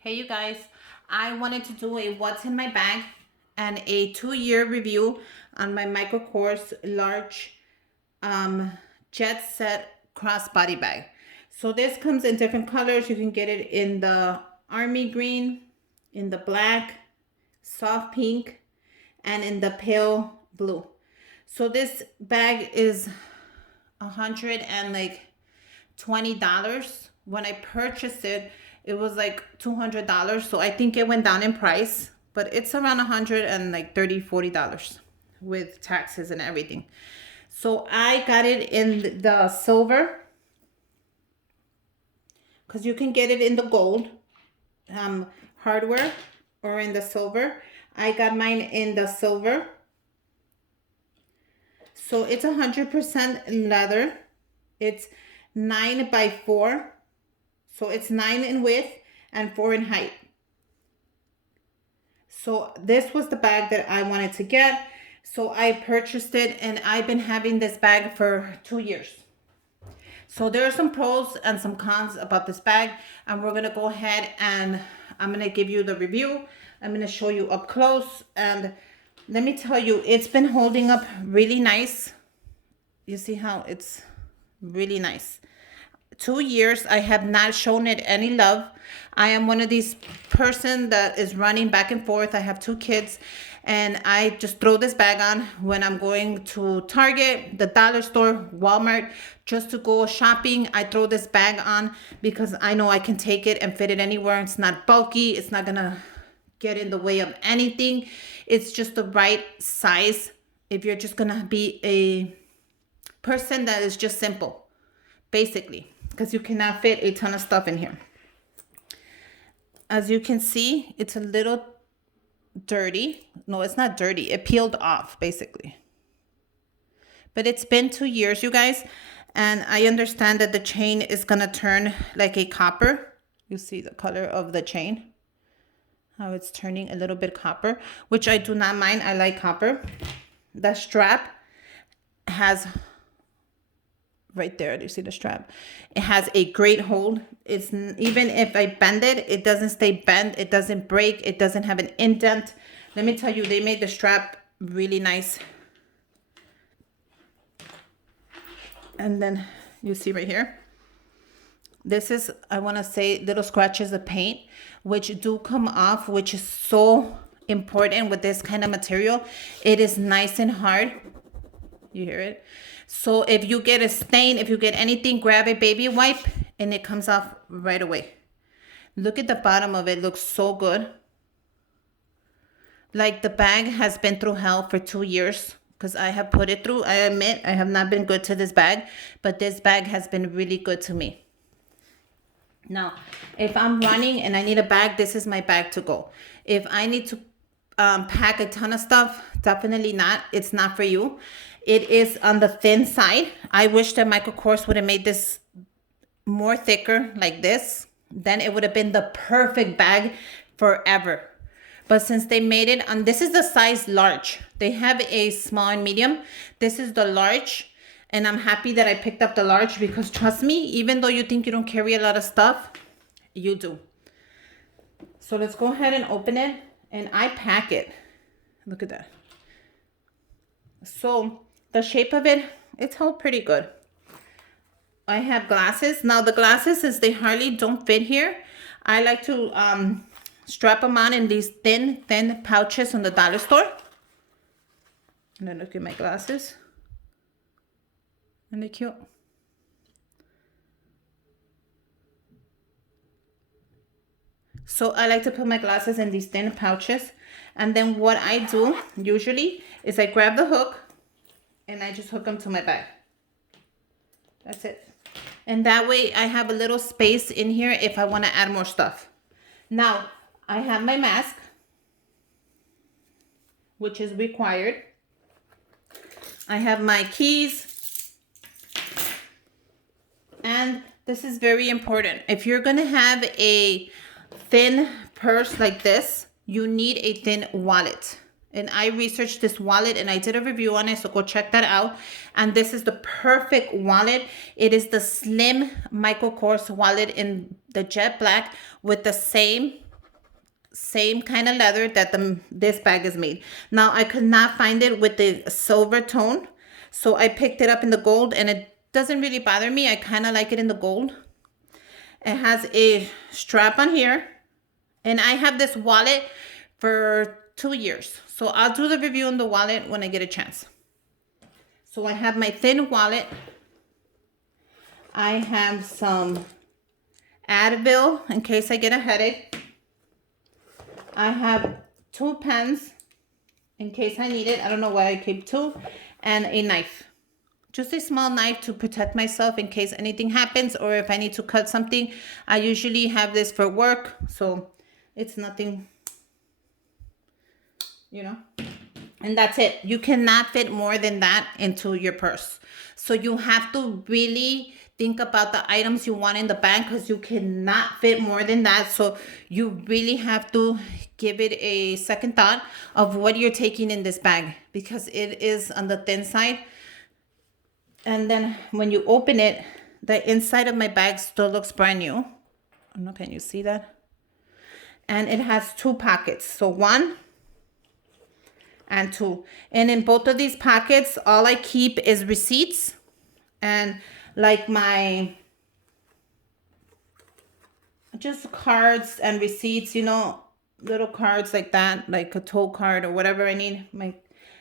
Hey you guys, I wanted to do a what's in my bag and a 2-year review on my Michael Kors large Jetset crossbody bag. So this comes in different colors. You can get it in the army green, in the black, soft pink, and in the pale blue. So this bag is $120. When I purchased it, it was like $200. So I think it went down in price, but it's around $130-$40 with taxes and everything. So I got it in the silver because you can get it in the gold hardware or in the silver. I got mine in the silver. So it's 100% leather. It's 9x4. So it's 9 in width and 4 in height. So this was the bag that I wanted to get. So I purchased it and I've been having this bag for 2 years. So there are some pros and some cons about this bag, and we're gonna go ahead and I'm gonna give you the review. I'm gonna show you up close, and let me tell you, it's been holding up really nice. You see how it's really nice. 2 years, I have not shown it any love. I am one of these person that is running back and forth. I have 2 kids, and I just throw this bag on when I'm going to Target, the dollar store, Walmart, just to go shopping. I throw this bag on because I know I can take it and fit it anywhere. It's not bulky. It's not gonna get in the way of anything. It's just the right size if you're just gonna be a person that is just simple, basically, because you cannot fit a ton of stuff in here. As you can see, it's a little dirty. No, it's not dirty. It peeled off, basically. But it's been 2 years, you guys, and I understand that the chain is gonna turn like a copper. You see the color of the chain, how it's turning a little bit copper, which I do not mind. I like copper. The strap has right there, do you see the strap? It has a great hold. It's even if I bend it, it doesn't stay bent, it doesn't break, it doesn't have an indent. Let me tell you, they made the strap really nice. And then you see right here, this is, I want to say, little scratches of paint which do come off, which is so important with this kind of material. It is nice and hard. You hear it? So if you get a stain, if you get anything, grab a baby wipe and it comes off right away. Look at the bottom of it. Looks so good. Like, the bag has been through hell for 2 years because I have put it through. I admit I have not been good to this bag, but this bag has been really good to me. Now, if I'm running and I need a bag, this is my bag to go. If I need to pack a ton of stuff, definitely not. It's not for you. It is on the thin side. I wish that Michael Kors would have made this more thicker like this. Then it would have been the perfect bag forever. But since they made it on, this is the size large. They have a small and medium. This is the large. And I'm happy that I picked up the large because, trust me, even though you think you don't carry a lot of stuff, you do. So let's go ahead and open it. And I pack it. Look at that. So the shape of it, it's held pretty good. I have glasses. Now the glasses, since they hardly don't fit here, I like to strap them on in these thin pouches on the dollar store. And then look at my glasses. Aren't they cute? So I like to put my glasses in these thin pouches. And then what I do usually is I grab the hook and I just hook them to my bag. That's it. And that way I have a little space in here if I want to add more stuff. Now, I have my mask, which is required. I have my keys. And this is very important. If you're going to have a thin purse like this, you need a thin wallet. And I researched this wallet and I did a review on it, so go check that out. And this is the perfect wallet. It is the Slim Michael Kors wallet in the jet black with the same same kind of leather that this bag is made. Now I could not find it with the silver tone, so I picked it up in the gold, and it doesn't really bother me. I kind of like it in the gold. It has a strap on here, and I have this wallet for 2 years, so I'll do the review on the wallet when I get a chance. So I have my thin wallet. I have some Advil in case I get a headache. I have 2 pens in case I need it. I don't know why I keep 2. And a knife. Just a small knife to protect myself in case anything happens or if I need to cut something. I usually have this for work, so it's nothing, you know. And that's it. You cannot fit more than that into your purse. So you have to really think about the items you want in the bag, because you cannot fit more than that. So you really have to give it a second thought of what you're taking in this bag, because it is on the thin side. And then when you open it, the inside of my bag still looks brand new. I don't know, can you see that? And it has 2 pockets. So 1 and 2. And in both of these pockets, all I keep is receipts and like my just cards and receipts, you know, little cards like that, like a toll card or whatever I need.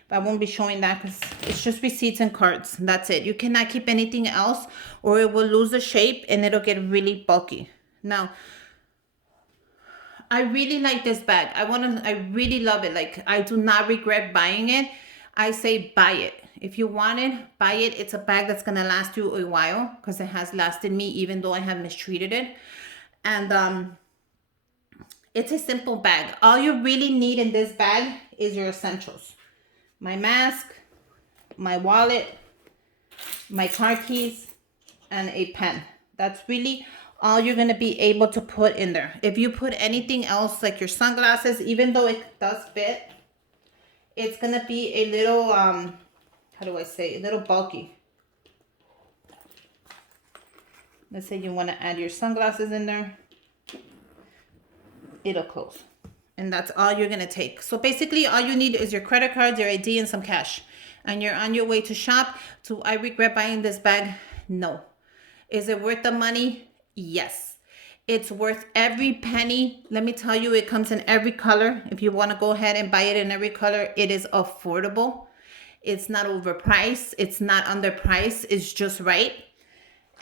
I won't be showing that because it's just receipts and cards. That's it. You cannot keep anything else or it will lose the shape and it'll get really bulky. Now, I really like this bag. I really love it. Like, I do not regret buying it. I say buy it. If you want it, buy it. It's a bag that's going to last you a while, because it has lasted me even though I have mistreated it. And it's a simple bag. All you really need in this bag is your essentials. My mask, my wallet, my car keys, and a pen. That's really all you're going to be able to put in there. If you put anything else, like your sunglasses, even though it does fit, it's going to be a little, how do I say, a little bulky. Let's say you want to add your sunglasses in there. It'll close. And that's all you're going to take. So basically, all you need is your credit cards, your ID, and some cash. And you're on your way to shop. Do I regret buying this bag? No. Is it worth the money? Yes. It's worth every penny. Let me tell you, it comes in every color. If you want to go ahead and buy it in every color, it is affordable. It's not overpriced. It's not underpriced. It's just right.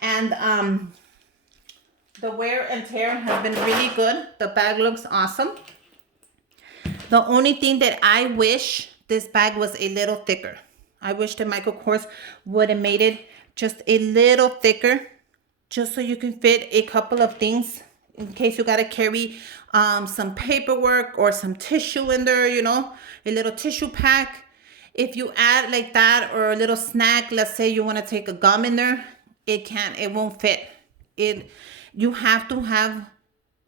And the wear and tear has been really good. The bag looks awesome. The only thing that I wish this bag was a little thicker. I wish the Michael Kors would have made it just a little thicker, just so you can fit a couple of things in case you got to carry some paperwork or some tissue in there, you know, a little tissue pack. If you add like that, or a little snack, let's say you want to take a gum in there, it won't fit. You have to have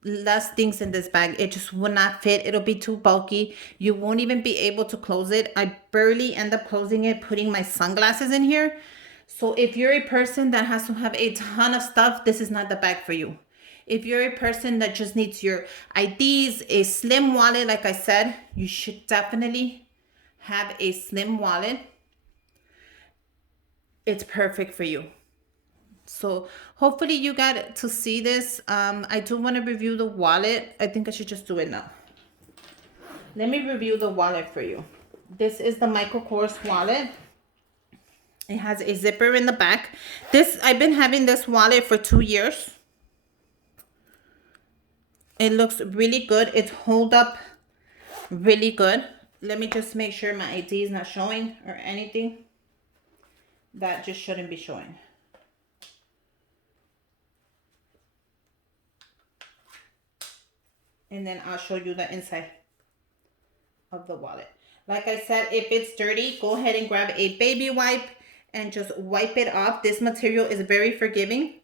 less things in this bag. It just will not fit. It'll be too bulky. You won't even be able to close it. I barely end up closing it, putting my sunglasses in here. So if you're a person that has to have a ton of stuff, this is not the bag for you. If you're a person that just needs your IDs, a slim wallet, like I said, you should definitely have a slim wallet. It's perfect for you. So hopefully you got to see this. I do want to review the wallet. I think I should just do it now. Let me review the wallet for you. This is the Michael Kors wallet. It has a zipper in the back. I've been having this wallet for 2 years. It looks really good. It's hold up really good. Let me just make sure my ID is not showing or anything. That just shouldn't be showing. And then I'll show you the inside of the wallet. Like I said, if it's dirty, go ahead and grab a baby wipe and just wipe it off. This material is very forgiving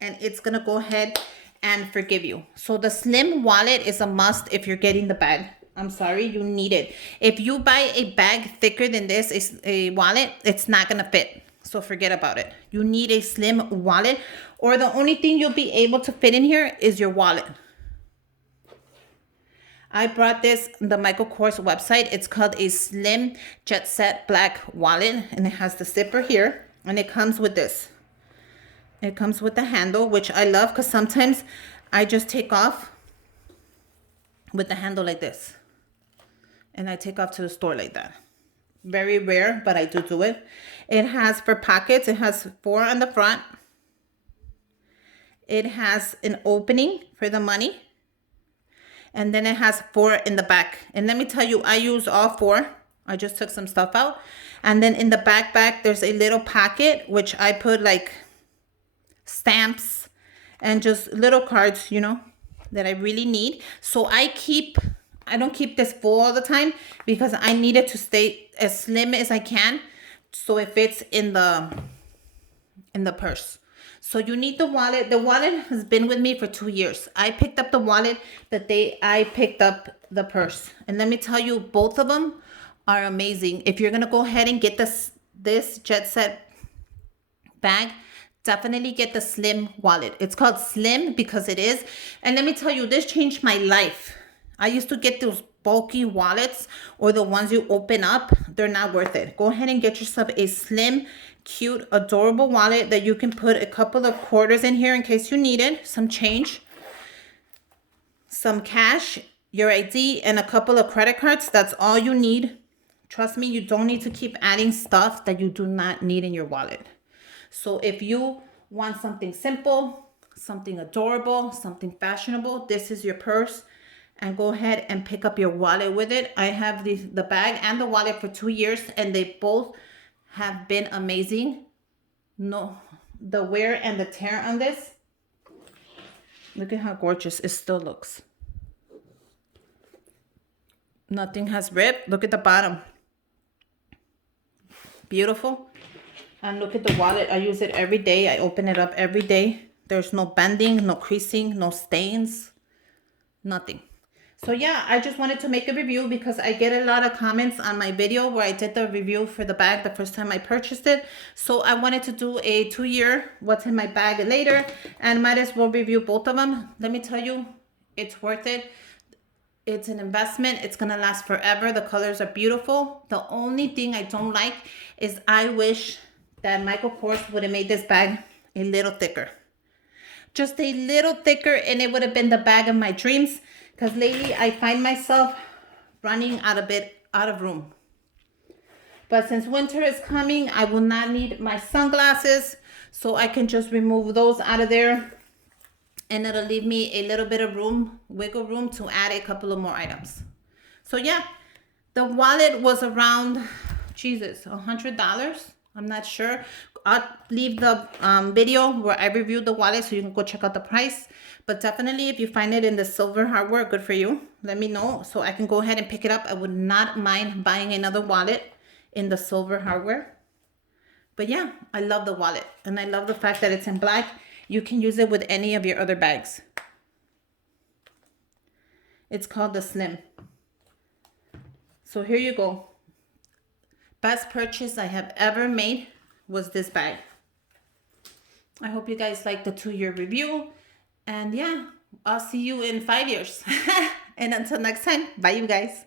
and it's gonna go ahead and forgive you. So the slim wallet is a must if you're getting the bag. I'm sorry, you need it. If you buy a bag thicker than this, is a wallet, it's not gonna fit. So forget about it. You need a slim wallet, or the only thing you'll be able to fit in here is your wallet. I brought this, the Michael Kors website. It's called a Slim Jetset Black Wallet, and it has the zipper here, and it comes with this. It comes with the handle, which I love because sometimes I just take off with the handle like this, and I take off to the store like that. Very rare, but I do it. It has for pockets. It has 4 on the front. It has an opening for the money. And then it has 4 in the back. And let me tell you, I use all 4. I just took some stuff out. And then in the back, there's a little pocket, which I put like stamps and just little cards, you know, that I really need. So I don't keep this full all the time because I need it to stay as slim as I can, so it fits in the purse. So you need the wallet. The wallet has been with me for 2 years. I picked up the wallet the day I picked up the purse. And let me tell you, both of them are amazing. If you're going to go ahead and get this Jetset bag, definitely get the Slim wallet. It's called Slim because it is. And let me tell you, this changed my life. I used to get those bulky wallets or the ones you open up. They're not worth it. Go ahead and get yourself a slim, cute, adorable wallet that you can put a couple of quarters in here in case you need it, some change, some cash, your ID, and a couple of credit cards. That's all you need. Trust me, you don't need to keep adding stuff that you do not need in your wallet. So if you want something simple, something adorable, something fashionable, this is your purse. And go ahead and pick up your wallet with it. I have the bag and the wallet for 2 years, and they both have been amazing. No, the wear and the tear on this. Look at how gorgeous it still looks. Nothing has ripped. Look at the bottom. Beautiful. And look at the wallet. I use it every day. I open it up every day. There's no bending, no creasing, no stains, nothing. So yeah, I just wanted to make a review because I get a lot of comments on my video where I did the review for the bag the first time I purchased it. So I wanted to do a 2-year what's in my bag later, and might as well review both of them. Let me tell you, it's worth it. It's an investment. It's going to last forever. The colors are beautiful. The only thing I don't like is I wish that Michael Kors would have made this bag a little thicker. Just a little thicker, and it would have been the bag of my dreams. Because lately I find myself running out of room. But since winter is coming, I will not need my sunglasses. So I can just remove those out of there. And it'll leave me a little bit of room, wiggle room, to add a couple of more items. So yeah, the wallet was around, $100. I'm not sure. I'll leave the video where I reviewed the wallet so you can go check out the price. But definitely, if you find it in the silver hardware, good for you. Let me know so I can go ahead and pick it up. I would not mind buying another wallet in the silver hardware. But yeah, I love the wallet. And I love the fact that it's in black. You can use it with any of your other bags. It's called the Slim. So here you go. Best purchase I have ever made was this bag. I hope you guys like the 2-year review. And yeah, I'll see you in 5 years. And until next time, bye you guys.